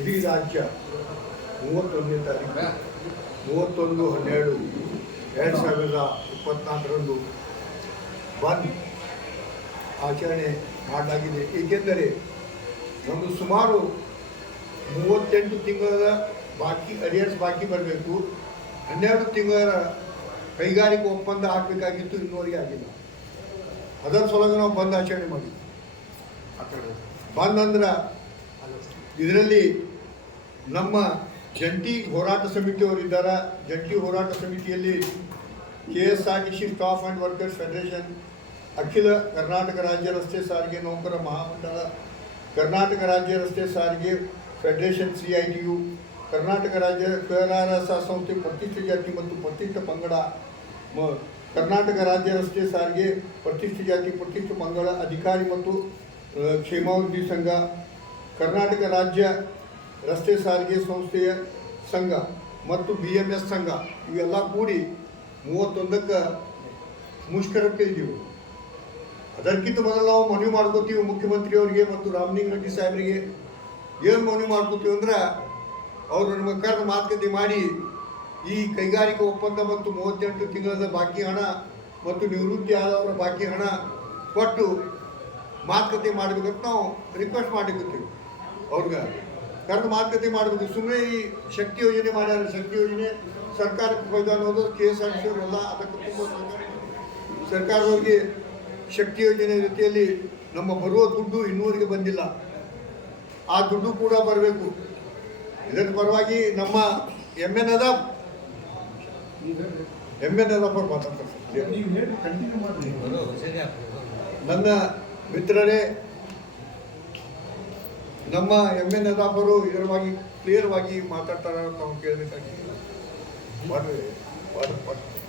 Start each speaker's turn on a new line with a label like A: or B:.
A: ಇಡೀ ರಾಜ್ಯ ಮೂವತ್ತೊಂದನೇ ತಾರೀಕು, ಮೂವತ್ತೊಂದು, ಹನ್ನೆರಡು, ಎರಡು ಸಾವಿರದ ಇಪ್ಪತ್ತ್ನಾಲ್ಕರಂದು ಬಂದ್ ಆಚರಣೆ ಮಾಡಲಾಗಿದೆ. ಏಕೆಂದರೆ ನಮ್ಮದು ಸುಮಾರು ಮೂವತ್ತೆಂಟು ತಿಂಗಳ ಬಾಕಿ ಅರಿಯರ್ಸ್ ಬಾಕಿ ಬರಬೇಕು. ಹನ್ನೆರಡು ತಿಂಗಳ ಕೈಗಾರಿಕೆ ಒಪ್ಪಂದ ಹಾಕಬೇಕಾಗಿತ್ತು, ಇನ್ನೂವರೆಗೆ ಆಗಿಲ್ಲ. ಅದರ ಸಲುವಾಗಿ ನಾವು ಬಂದ್ ಆಚರಣೆ ಮಾಡಿದ್ವಿ. ಬಂದ್ ಅಂದ್ರೆ ಇದರಲ್ಲಿ ನಮ್ಮ ಜಂಟಿ ಹೋರಾಟ ಸಮಿತಿಯವರಿದ್ದಾರೆ. ಜಂಟಿ ಹೋರಾಟ ಸಮಿತಿಯಲ್ಲಿ K S R T C staff and workers federation, ಅಖಿಲ ಕರ್ನಾಟಕ ರಾಜ್ಯ ರಸ್ತೆ ಸಾರಿಗೆ ನೌಕರ ಮಹಾಮಂಡಳ ಕರ್ನಾಟಕ ರಾಜ್ಯ ರಸ್ತೆ ಸಾರಿಗೆ federation C I T U, Karnataka ರಾಜ್ಯ ಕರಾರಸ ಸಂಸ್ಥೆ ಪ್ರತಿಷ್ಠ ಜಾತಿ ಮತ್ತು ಪ್ರತಿಷ್ಠ ಪಂಗಡ, ಮ- ಕರ್ನಾಟಕ ರಾಜ್ಯ ರಸ್ತೆ ಸಾರಿಗೆ ಪ್ರತಿಷ್ಠ ಜಾತಿ ಪರಿಶಿಷ್ಟ ಪಂಗಡ ಅಧಿಕಾರಿ ಮತ್ತು ಕ್ಷೇಮಾಭಿವೃದ್ಧಿ ಸಂಘ ಕರ್ನಾಟಕ ರಾಜ್ಯ ರಸ್ತೆ ಸಾರಿಗೆ ಸಂಸ್ಥೆಯ ಸಂಘ ಮತ್ತು ಬಿ ಎಂ ಎಸ್ ಸಂಘ, ಇವೆಲ್ಲ ಕೂಡಿ ಮೂವತ್ತೊಂದಕ್ಕೆ ಮುಷ್ಕರಕ್ಕೆ ಇದ್ದೀವಿ. ಅದಕ್ಕಿಂತ ಮೊದಲು ನಾವು ಮನವಿ ಮಾಡ್ಕೋತೀವಿ ಮುಖ್ಯಮಂತ್ರಿಯವರಿಗೆ ಮತ್ತು ರಾಮಲಿಂಗ ರೆಡ್ಡಿ ಸಾಹೇಬರಿಗೆ. ಏನು ಮನವಿ ಮಾಡ್ಕೋತೀವಿ ಅಂದ್ರೆ ಅವರು ನಮಗೆ ಕರೆದು ಮಾತುಕತೆ ಮಾಡಿ ಈ ಕೈಗಾರಿಕಾ ಒಪ್ಪಂದ ಮತ್ತು ಮೂವತ್ತೆಂಟು ತಿಂಗಳದ ಬಾಕಿ ಹಣ ಮತ್ತು ನಿವೃತ್ತಿ ಆದವರ ಬಾಕಿ ಹಣ ಕೊಟ್ಟು ಮಾತುಕತೆ ಮಾಡಬೇಕಂತ ನಾವು ರಿಕ್ವೆಸ್ಟ್ ಮಾಡಿಕೊತೀವಿ. ಅವ್ರಿಗೆ ಕರೆದು ಮಾತುಕತೆ ಮಾಡಬೇಕು. ಸುಮ್ಮನೆ ಈ ಶಕ್ತಿ ಯೋಜನೆ ಮಾಡ್ಯಾರ ಶಕ್ತಿ ಯೋಜನೆ ಸರ್ಕಾರಕ್ಕೆ ಫೈದ ಅನ್ನೋದು ಕೆ ಎಸ್ ಆರ್ ಸಿ ಅವರೆಲ್ಲ ಅದಕ್ಕೆ ತುಂಬ ಸರ್ಕಾರದವ್ರಿಗೆ ಶಕ್ತಿ ಯೋಜನೆ ಜೊತೆಯಲ್ಲಿ ನಮ್ಮ ಬರುವ ದುಡ್ಡು ಇನ್ನೂವರೆಗೆ ಬಂದಿಲ್ಲ. ಆ ದುಡ್ಡು ಕೂಡ ಬರಬೇಕು. ಇದರ ಪರವಾಗಿ ನಮ್ಮ ಎಂ ಎನ್ ಅದ ಎಂ ಎನ್ ಅದ ಮಾತಾಡ್ತಾರೆ. ನನ್ನ ಮಿತ್ರರೇ ನಮ್ಮ ಎಂ ಎನ್ ನದಾಫರು ಕ್ಲಿಯರ್ ಆಗಿ ಮಾತಾಡ್ತಾರ ಅಂತ ನಾವು ಕೇಳಬೇಕಾಗಿ ಮಾಡ್ರಿ. ಮಾಡ್- ಮಾಡ್-